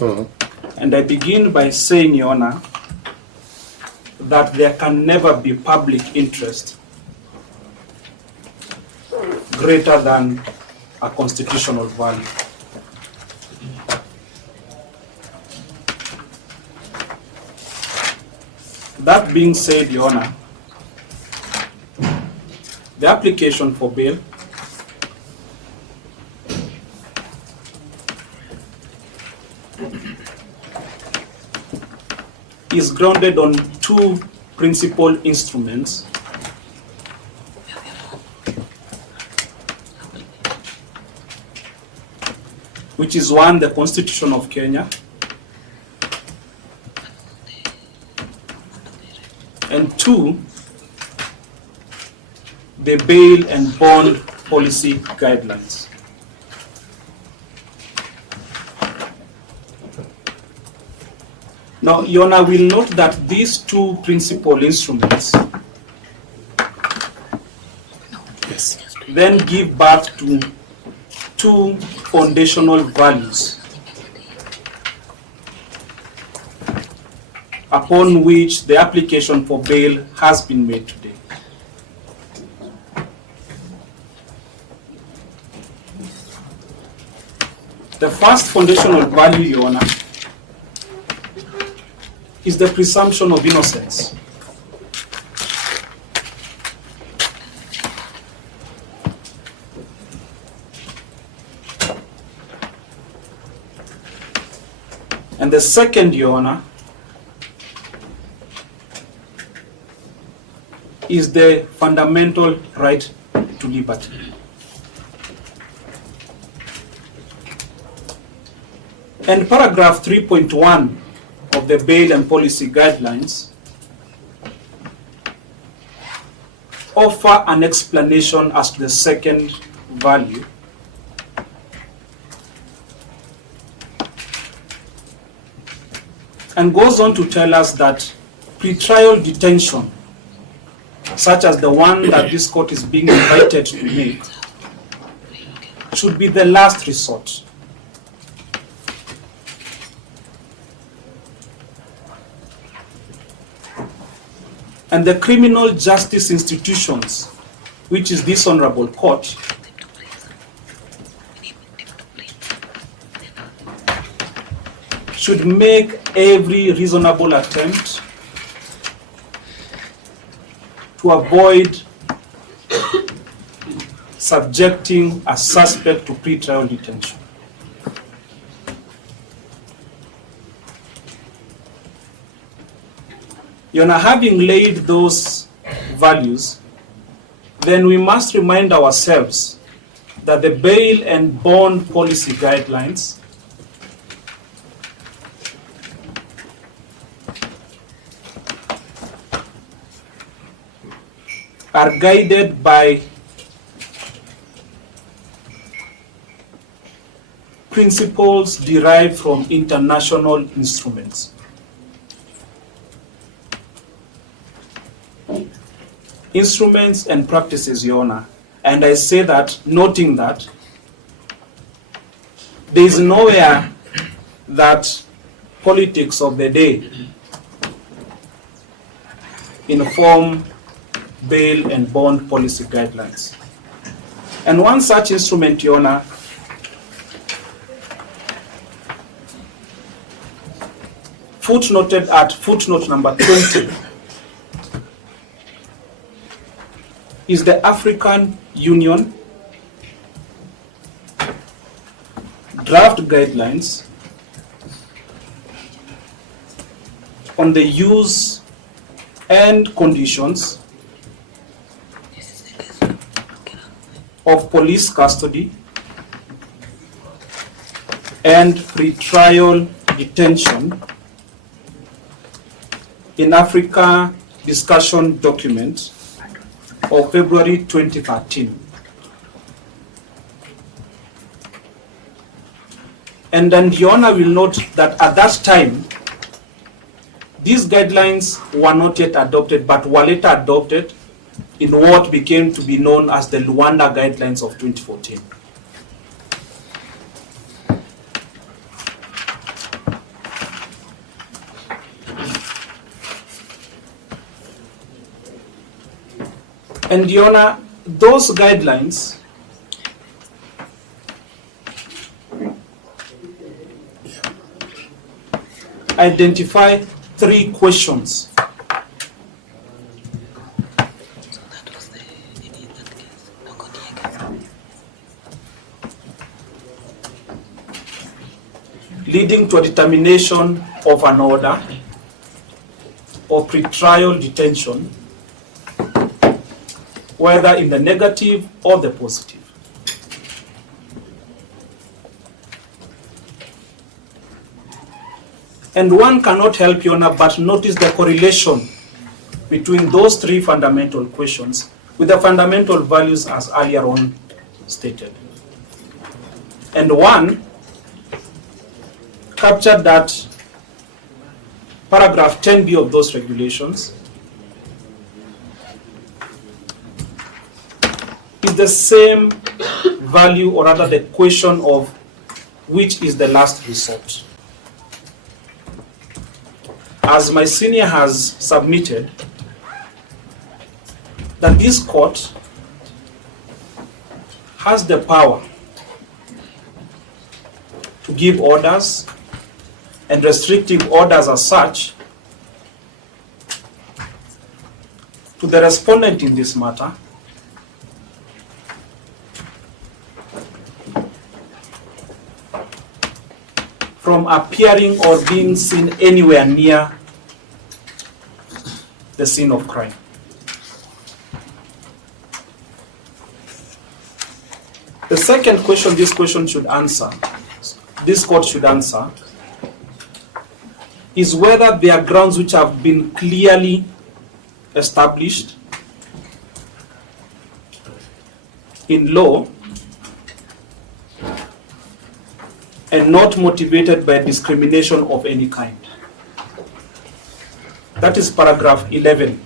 And I begin by saying, Your Honor, that there can never be public interest greater than a constitutional value. That being said, Your Honor, the application for bail is grounded on two principal instruments which is one, the Constitution of Kenya, and two, the bail and bond policy guidelines. Now, Your Honor will note that these two principal instruments then give birth to two foundational values upon which the application for bail has been made today. The first foundational value, Your Honor, is the presumption of innocence. And the second, Your Honor, is the fundamental right to liberty. And paragraph 3.1 of the bail and policy guidelines offer an explanation as to the second value, and goes on to tell us that pretrial detention, such as the one that this court is being invited to make, should be the last resort. And the criminal justice institutions, which is this honorable court, should make every reasonable attempt to avoid subjecting a suspect to pretrial detention. Your Honor, having laid those values, then we must remind ourselves that the bail and bond policy guidelines are guided by principles derived from international instruments. Instruments and practices, Your Honor. And I say that, noting that there is nowhere that politics of the day inform bail and bond policy guidelines. And one such instrument, Your Honor, footnoted at footnote number 20, is the African Union draft guidelines on the use and conditions of police custody and pretrial detention in Africa discussion document of February 2013. And then Your Honor will note that at that time, these guidelines were not yet adopted, but were later adopted in what became to be known as the Luanda Guidelines of 2014. And Your Honor, those guidelines identify 3 questions. Leading to a determination of an order or pretrial detention, whether in the negative or the positive. And one cannot help, Your Honor, but notice the correlation between those 3 fundamental questions with the fundamental values as earlier on stated. And one captured that paragraph 10B of those regulations is the same value, or rather the question of which is the last resort. As my senior has submitted, that this court has the power to give orders and restrictive orders as such to the respondent in this matter, from appearing or being seen anywhere near the scene of crime. The second question this court should answer, is whether there are grounds which have been clearly established in law and not motivated by discrimination of any kind. That is paragraph 11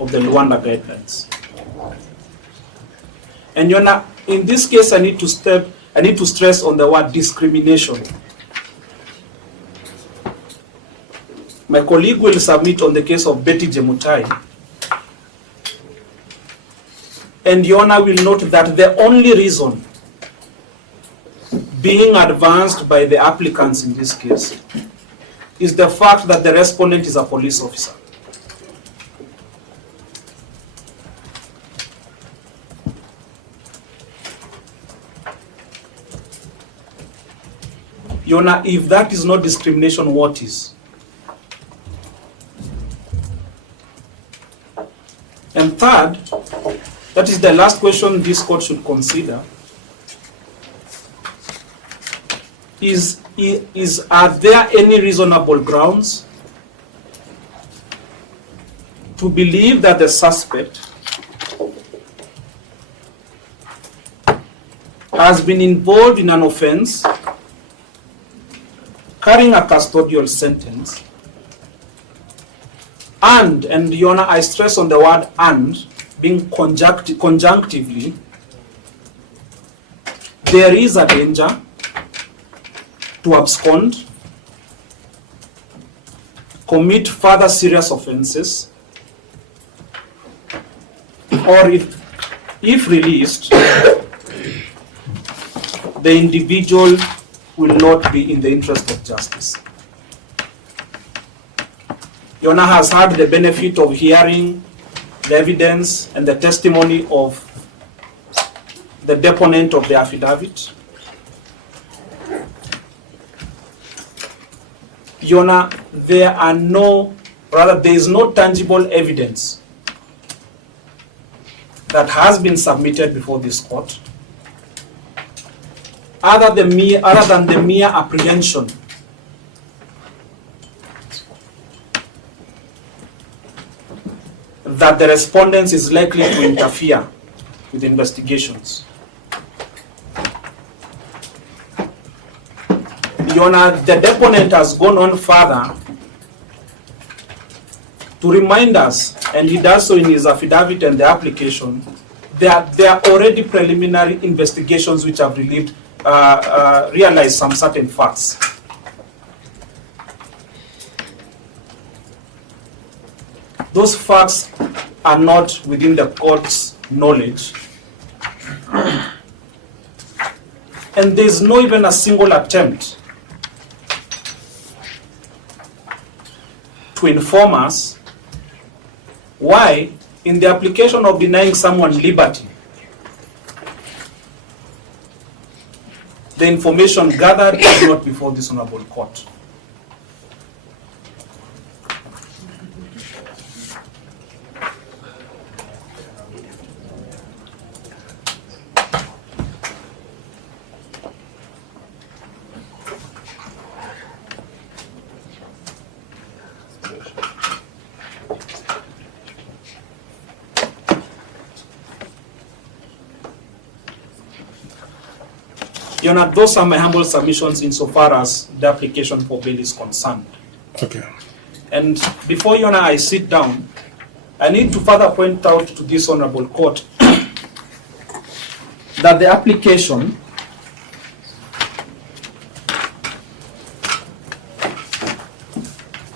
of the Luanda Guidelines. And Your Honor, in this case, I need to stress on the word discrimination. My colleague will submit on the case of Betty Jemutai. And Your Honor will note that the only reason being advanced by the applicants in this case is the fact that the respondent is a police officer. Your Honor, if that is not discrimination, what is? And third, that is the last question this court should consider, are there any reasonable grounds to believe that the suspect has been involved in an offense carrying a custodial sentence, and Your Honor, I stress on the word and, being conjunctively, there is a danger to abscond, commit further serious offenses, or if released, the individual will not be in the interest of justice. Your Honor has had the benefit of hearing the evidence and the testimony of the deponent of the affidavit. Your Honor, there is no tangible evidence that has been submitted before this court other than the mere apprehension that the respondent is likely to interfere with investigations. Your Honor, the deponent has gone on further to remind us, and he does so in his affidavit and the application, that there are already preliminary investigations which have realized some certain facts. Those facts are not within the court's knowledge. And there's not even a single attempt to inform us why, in the application of denying someone liberty, the information gathered is not before this honorable court. Your Honor, those are my humble submissions insofar as the application for bail is concerned. Okay. And before, Your Honor, I sit down, I need to further point out to this honorable court that the application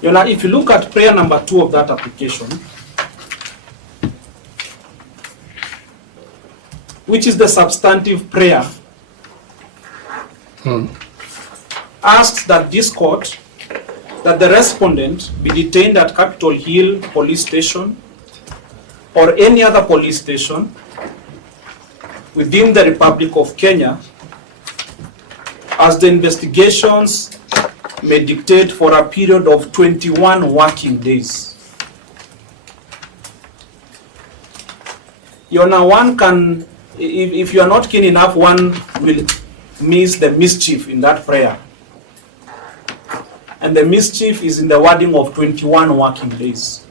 Your Honor, if you look at prayer number 2 of that application, which is the substantive prayer, asks that this court, that the respondent be detained at Capitol Hill Police Station or any other police station within the Republic of Kenya as the investigations may dictate for a period of 21 working days. Your Honor, one can, if you are not keen enough, one will miss the mischief in that prayer. And the mischief is in the wording of 21 working days.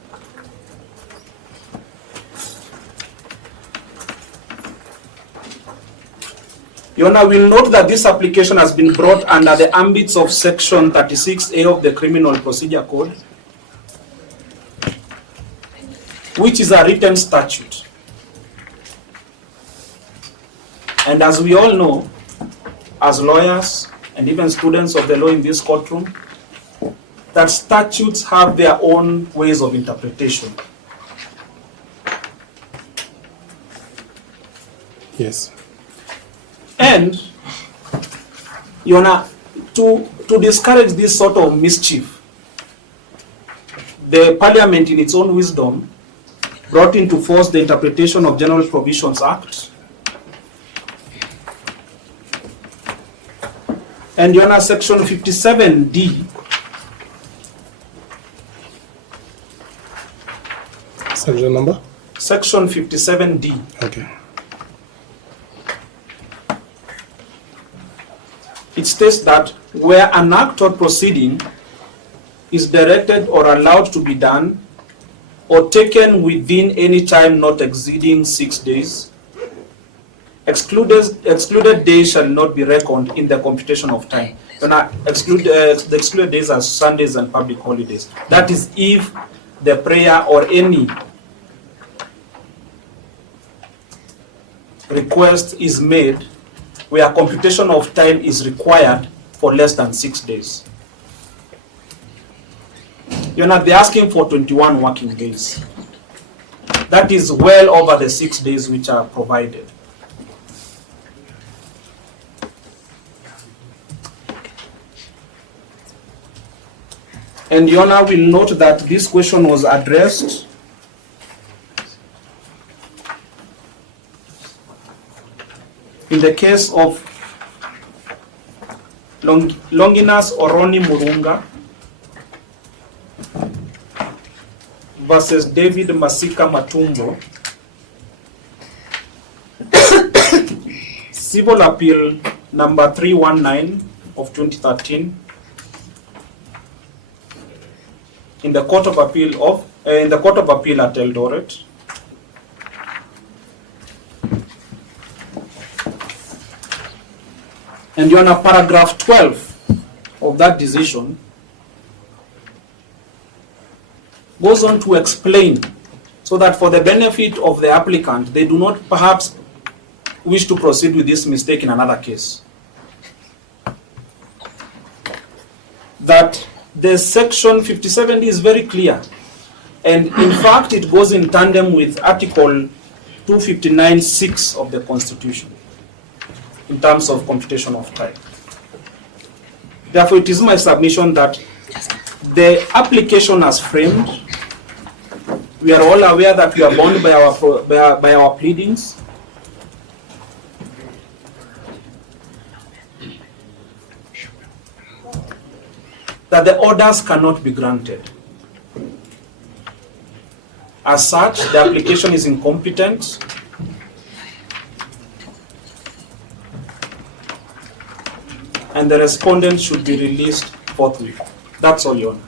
Your Honor, will note that this application has been brought under the ambits of Section 36A of the Criminal Procedure Code, which is a written statute. And as we all know, as lawyers and even students of the law in this courtroom, that statutes have their own ways of interpretation. Yes. And, Your Honor, to discourage this sort of mischief, the Parliament, in its own wisdom, brought into force the Interpretation of General Provisions Act. And, Your Honor, Section 57D Section number? Section 57D. Okay. It states that where an act or proceeding is directed or allowed to be done or taken within any time not exceeding 6 days, excluded days shall not be reckoned in the computation of time. The excluded days are Sundays and public holidays. That is if the prayer or any request is made where computation of time is required for less than 6 days. You're not asking for 21 working days. That is well over the 6 days which are provided. And Your Honor will note that this question was addressed in the case of Longinus Oroni Murunga versus David Masika Matumbo, Civil Appeal number 319 of 2013, in the Court of Appeal at Eldoret. And Your Honor, paragraph 12 of that decision goes on to explain, so that for the benefit of the applicant, they do not perhaps wish to proceed with this mistake in another case, that the section 57D is very clear And in fact, it goes in tandem with Article 259(6) of the Constitution in terms of computation of time. Therefore, it is my submission that the application as framed, we are all aware that we are bound by our pleadings. That the orders cannot be granted. As such, the application is incompetent. And the respondent should be released forthwith. That's all, Your Honor.